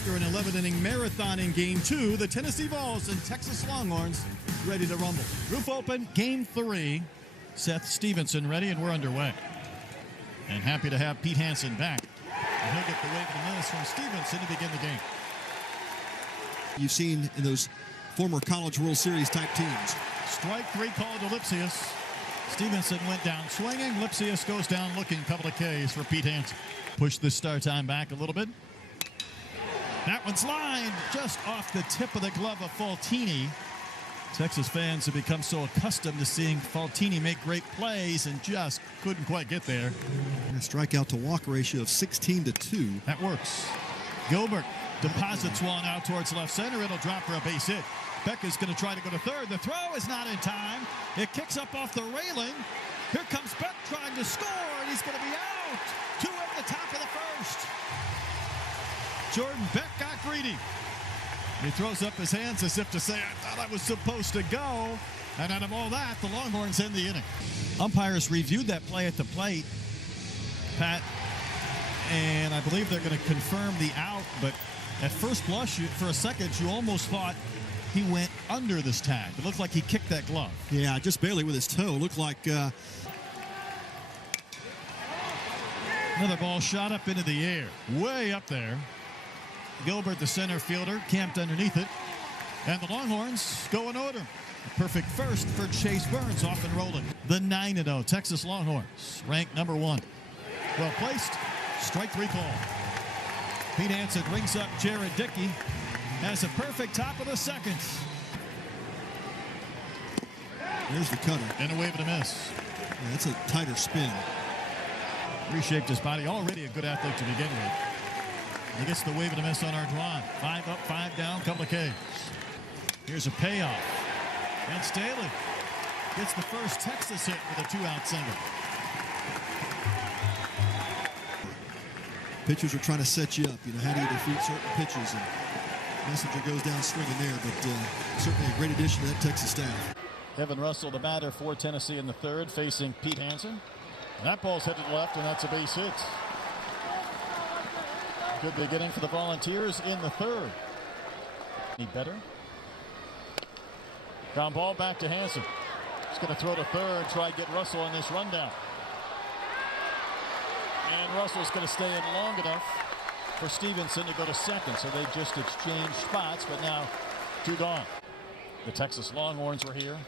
After an 11-inning marathon in Game 2, the Tennessee Vols and Texas Longhorns ready to rumble. Roof open, Game 3. Seth Stevenson ready, and we're underway. And happy to have Pete Hansen back. And he'll get the wave of the minutes from Stevenson to begin the game. You've seen in those former College World Series type teams. Strike 3 called to Lipsius. Stevenson went down swinging. Lipsius goes down looking. Couple of Ks for Pete Hansen. Push the start time back a little bit. That one's lined just off the tip of the glove of Faltini. Texas fans have become so accustomed to seeing Faltini make great plays and just couldn't quite get there. A strikeout to walk ratio of 16-2. That works. Gilbert deposits one out towards left center. It'll drop for a base hit. Beck is going to try to go to third. The throw is not in time. It kicks up off the railing. Here comes Beck trying to score, and he's going to be out. 2 at the top of the first. Jordan Beck got greedy. He throws up his hands as if to say, I thought I was supposed to go. And out of all that, the Longhorns end the inning. Umpires reviewed that play at the plate, Pat, and I believe they're going to confirm the out. But at first blush, for a second, you almost thought he went under this tag. It looked like he kicked that glove. Yeah, just barely with his toe. Looked like... Another ball shot up into the air, way up there. Gilbert, the center fielder, camped underneath it. And the Longhorns go in order. A perfect first for Chase Burns, off and rolling. The 9-0 Texas Longhorns, ranked number 1. Well placed, strike 3 call. Pete Hansen rings up Jared Dickey. Has a perfect top of the second. There's the cutter. And a wave and a miss. Yeah, that's a tighter spin. Reshaped his body. Already a good athlete to begin with. He gets the wave and a miss on Ardoin. 5 up, 5 down, couple of Ks. Here's a payoff. And Staley gets the first Texas hit with a 2-out single. Pitchers are trying to set you up. You know, how do you defeat certain pitches? And Messenger goes down swinging there, but certainly a great addition to that Texas staff. Evan Russell, the batter for Tennessee in the third, facing Pete Hansen. And that ball's headed left, and that's a base hit. Good beginning for the Volunteers in the third. Any better? Ground ball back to Hansen. He's going to throw to third, try to get Russell on this rundown. And Russell's going to stay in long enough for Stevenson to go to second. So they just exchanged spots, but now 2 gone. The Texas Longhorns were here.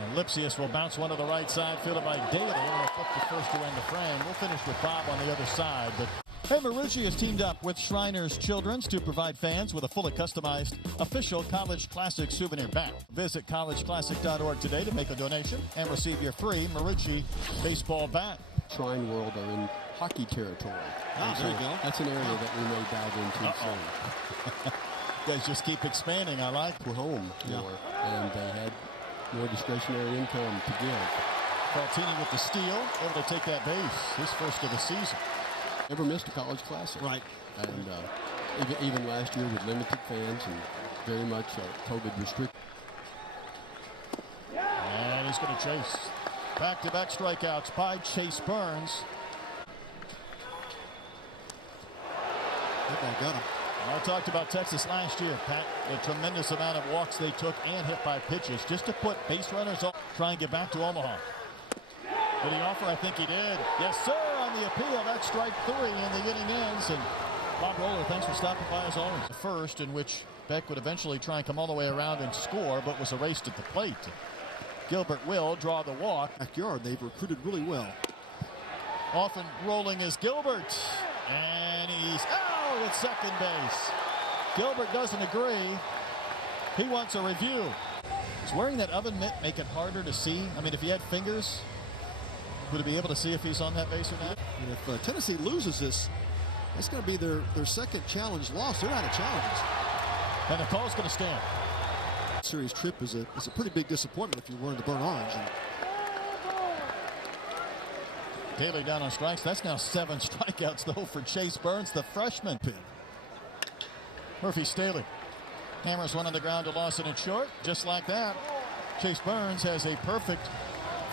And Lipsius will bounce one to the right side, fielded by Daly, and will flip the first to end the frame. We'll finish with Bob on the other side. But hey, Marucci has teamed up with Shriners Children's to provide fans with a fully customized official College Classic souvenir bat. Visit collegeclassic.org today to make a donation and receive your free Marucci baseball bat. Shrine World are in hockey territory. Oh, there you go. That's an area that we may dive into soon. Guys just keep expanding. I like. We're home more, and they had more discretionary income to give. Faltini with the steal, able to take that base, his first of the season. Never missed a college classic. Right. And even last year with limited fans and very much COVID restricted. And he's going to chase. Back-to-back strikeouts by Chase Burns. That ball got him. I talked about Texas last year, Pat. The tremendous amount of walks they took and hit by pitches just to put base runners up, try and get back to Omaha. Did he offer? I think he did. Yes, sir, on the appeal. That's strike 3, and the inning ends. And Bob Roller, thanks for stopping by as always. The first, in which Beck would eventually try and come all the way around and score, but was erased at the plate. Gilbert will draw the walk. Backyard, they've recruited really well. Often rolling is Gilbert. And he's out at second base. Gilbert doesn't agree. He wants a review. Is wearing that oven mitt make it harder to see? I mean, if he had fingers, would he be able to see if he's on that base or not? And if Tennessee loses this, that's going to be their second challenge loss. They're out of challenges. And the call's going to stand. Series trip is a pretty big disappointment if you're wearing the burnt orange. And Daly down on strikes. That's now 7 strikeouts, though, for Chase Burns, the freshman. Murphy Staley hammers one on the ground to Lawson and short. Just like that, Chase Burns has a perfect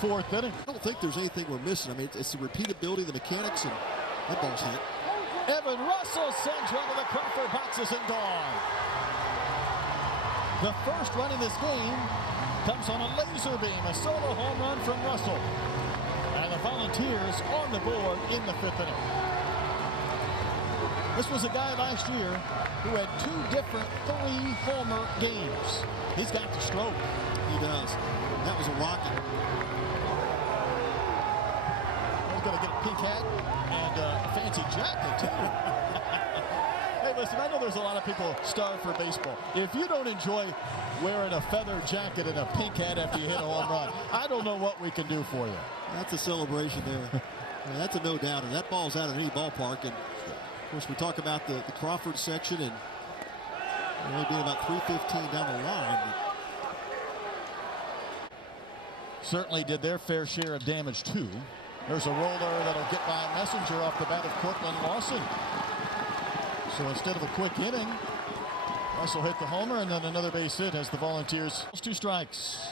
4th inning. I don't think there's anything we're missing. I mean, it's the repeatability, the mechanics, and that ball's hit. Evan Russell sends one to the Crawford boxes and gone. The first run in this game comes on a laser beam, a solo home run from Russell. And the Volunteers on the board in the 5th inning. This was a guy last year who had 2 different 3-homer games. He's got the stroke. He does. That was a rocket. He's going to get a pink hat and a fancy jacket, too. Hey, listen, I know there's a lot of people starved for baseball. If you don't enjoy wearing a feather jacket and a pink hat after you hit a home run, I don't know what we can do for you. That's a celebration there. Yeah, that's a no doubt. And that ball's out of any ballpark. And, of course, we talk about the Crawford section and only being about 3:15 down the line. Certainly did their fair share of damage, too. There's a roller that'll get by Messenger off the bat of Cortland Lawson. So instead of a quick inning, Russell hit the homer and then another base hit as the Volunteers. 2 strikes.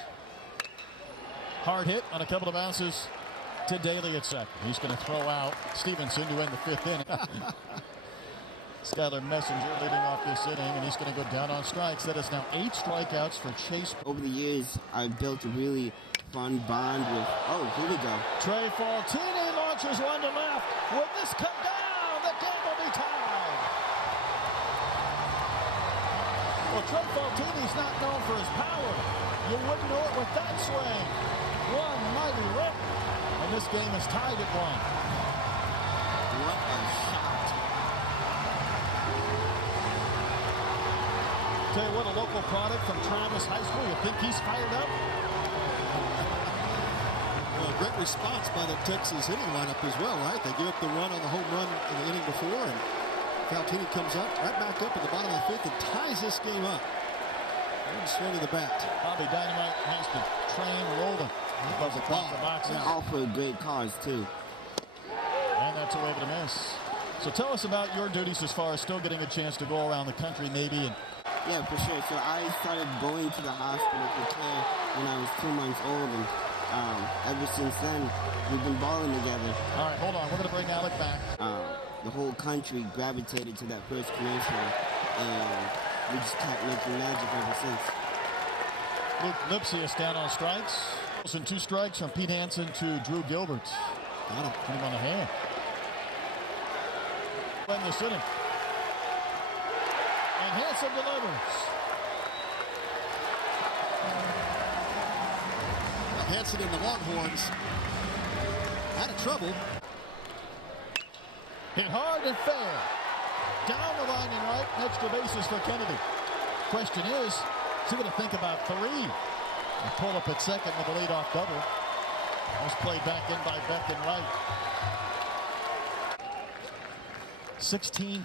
Hard hit on a couple of bounces to Daly at second. He's going to throw out Stevenson to end the 5th inning. Skylar Messenger leading off this inning, and he's going to go down on strikes. That is now 8 strikeouts for Chase. Over the years, I've built a really fun bond with, oh, here we go. Trey Faltini launches one to left. Will this come down? The game will be tied. Well, Trey Faltini's not known for his power. You wouldn't know it with that swing. One mighty rip. And this game is tied at 1. What a shot. Tell you what, a local product from Travis High School. You think he's fired up? Well, great response by the Texas hitting lineup as well, right? They give up the run on the home run in the inning before, and Faltini comes up right back up at the bottom of the 5th and ties this game up. And swing of the bat. Bobby Dynamite has the train rolling. Above the top of the boxes. All for great cause, too. And that's a wave and a miss. So tell us about your duties as far as still getting a chance to go around the country maybe. And yeah, for sure. So I started going to the hospital for care when I was 2 months old, and ever since then, we've been balling together. All right, hold on. We're going to bring Alec back. The whole country gravitated to that first commercial, and we just kept making magic ever since. Luke Lipsius down on strikes. And 2 strikes from Pete Hansen to Drew Gilbert. Got him. Put him on the hand. In this inning. And Hansen delivers. Hansen and the Longhorns out of trouble. Hit hard and fair. Down the line and right. Extra bases for Kennedy. Question is he going to think about 3? A pull up at second with a leadoff double. Was played back in by Beck and Wright. 16,000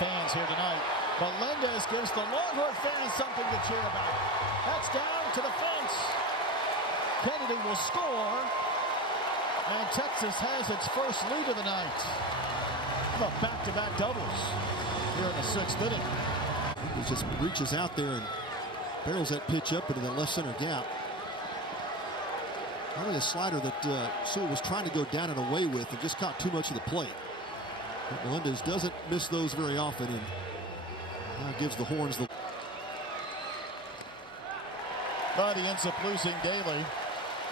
fans here tonight. Melendez gives the Longhorn fans something to cheer about. That's down to the fence. Kennedy will score. And Texas has its first lead of the night. How about back-to-back doubles here in the 6th inning. He just reaches out there and barrels that pitch up into the left center gap. Probably a slider that Sewell was trying to go down and away with and just caught too much of the plate. But Melendez doesn't miss those very often and now gives the Horns the... But he ends up losing Daly.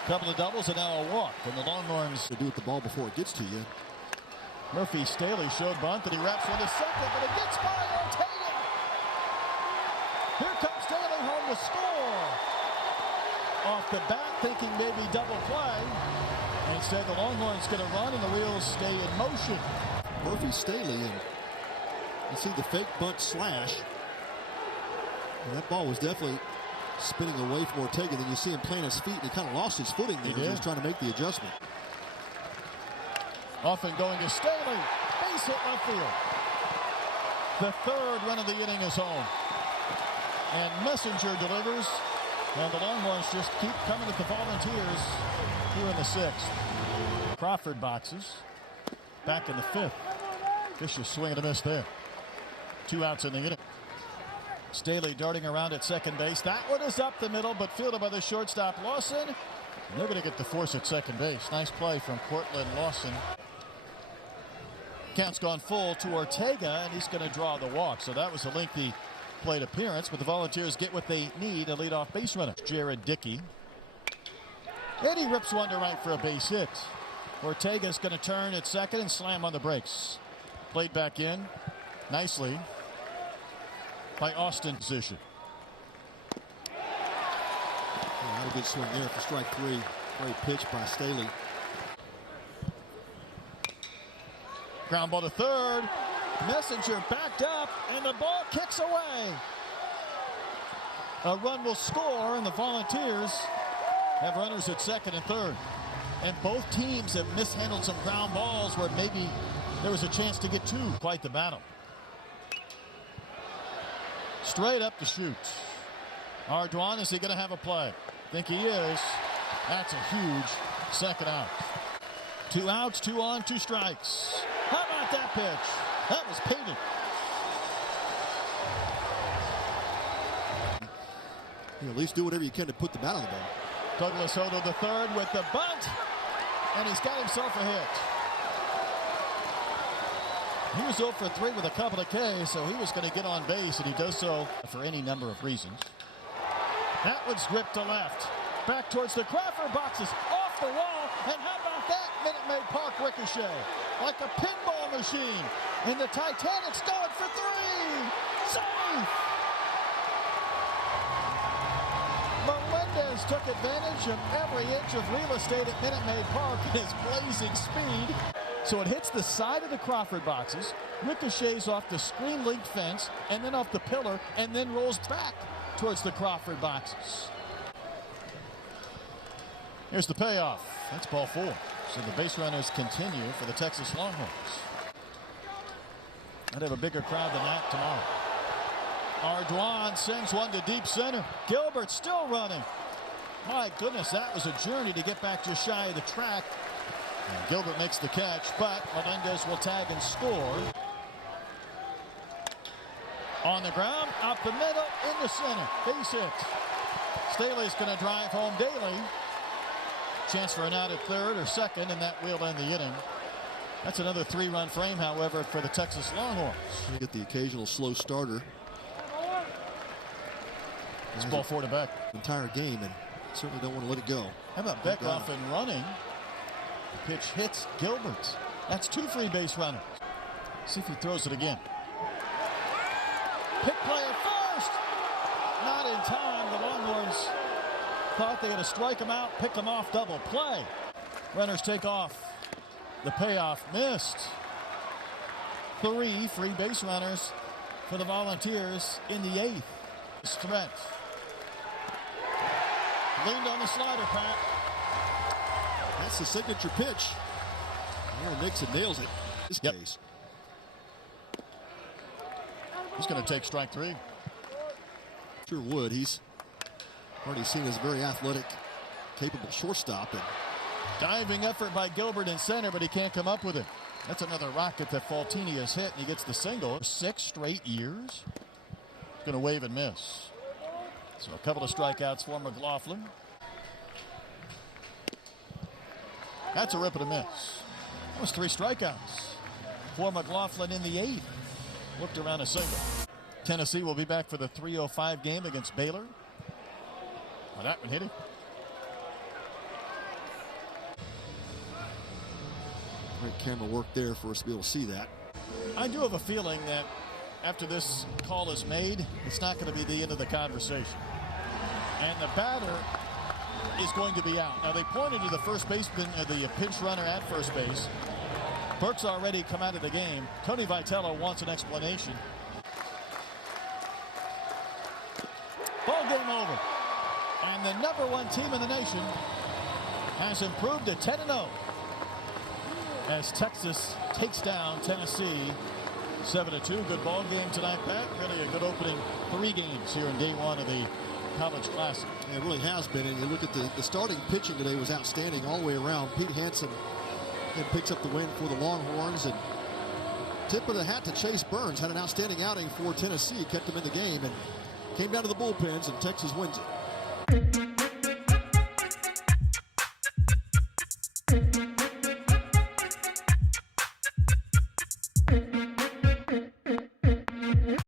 A couple of doubles and now a walk. And the Longhorns to do with the ball before it gets to you. Murphy Staley showed bunt that he wraps one to second, but it gets by Ortega. Here comes Staley home to score. Off the bat, thinking maybe double play. And instead, the Longhorns going to run, and the wheels stay in motion. Murphy Staley, and you see the fake bunt slash. And that ball was definitely spinning away from Ortega. Then you see him plant his feet, and he kind of lost his footing there. He was trying to make the adjustment. Often going to Staley. Base hit left field. The 3rd run of the inning is home. And Messenger delivers. And the Longhorns just keep coming at the Volunteers here in the 6th. Crawford boxes. Back in the 5th. Vicious swing and a miss there. 2 outs in the inning. Staley darting around at second base. That one is up the middle, but fielded by the shortstop Lawson. And they're going to get the force at second base. Nice play from Cortland Lawson. Count's gone full to Ortega, and he's going to draw the walk. So that was a lengthy plate appearance, but the Volunteers get what they need, a leadoff base runner. Jared Dickey. And he rips one to right for a base hit. Ortega's going to turn at second and slam on the brakes. Played back in nicely by Austin Position. Not a good swing there for strike three. Great pitch by Staley. Ground ball to third. Messenger backed up, and the ball kicks away. A run will score, and the Volunteers have runners at second and third. And both teams have mishandled some ground balls where maybe there was a chance to get two. Quite the battle. Straight up to shoot. Ardoin, is he going to have a play? Think he is. That's a huge second out. 2 outs, 2 on, 2 strikes. How about that pitch? That was painted. You at least do whatever you can to put the bat on the ball. Douglas Hodo the third with the bunt, and he's got himself a hit. He was 0 for 3 with a couple of Ks, so he was going to get on base, and he does so for any number of reasons. That one's gripped to left. Back towards the Crawford boxes, off the wall, and how about that Minute Maid Park ricochet? Like a pinball machine, and the Titanic's going for 3! Safe! Melendez took advantage of every inch of real estate at Minute Maid Park in his blazing speed. So it hits the side of the Crawford boxes, ricochets off the screen-linked fence, and then off the pillar, and then rolls back towards the Crawford boxes. Here's the payoff. That's ball 4. So the base runners continue for the Texas Longhorns. I'd have a bigger crowd than that tomorrow. Ardoin sends one to deep center. Gilbert still running. My goodness, that was a journey to get back just shy of the track. And Gilbert makes the catch, but Melendez will tag and score. On the ground, out the middle, into center. Base hit. Staley's going to drive home Daly. Chance for an out at third or second, and that will end the inning. That's another 3-run frame, however, for the Texas Longhorns. You get the occasional slow starter. It's ball 4 to Beck. Entire game, and certainly don't want to let it go. How about Beck off and running? The pitch hits Gilbert. That's 2 free base runners. See if he throws it again. Pick play at first. Not in time. The Longhorns thought they had to strike him out, pick him off, double play. Runners take off. The payoff missed. 3 free base runners for the Volunteers in the 8th. Threat. Leaned on the slider, Pat. That's the signature pitch. Aaron Nixon nails it. This case. He's going to take strike 3. Sure would. He's already seen as a very athletic, capable shortstop. And diving effort by Gilbert in center, but he can't come up with it. That's another rocket that Faltini has hit, and he gets the single. 6 straight years. He's going to wave and miss. So a couple of strikeouts for McLaughlin. That's a rip and a miss. That was 3 strikeouts for McLaughlin in the 8th. Looked around a single. Tennessee will be back for the 3:05 game against Baylor. Well, that one hit him. Great camera work there for us to be able to see that. I do have a feeling that after this call is made, it's not going to be the end of the conversation. And the batter is going to be out. Now, they pointed to the first baseman, the pinch runner at first base. Burke's already come out of the game. Tony Vitello wants an explanation. Ball game over. And the #1 team in the nation has improved to 10-0 as Texas takes down Tennessee 7-2. Good ball game tonight, Pat. Really a good opening 3 games here in day 1 of the College Classic. Yeah, it really has been. And you look at the starting pitching today was outstanding all the way around. Pete Hansen picks up the win for the Longhorns. And tip of the hat to Chase Burns. Had an outstanding outing for Tennessee. Kept him in the game and came down to the bullpens, and Texas wins it.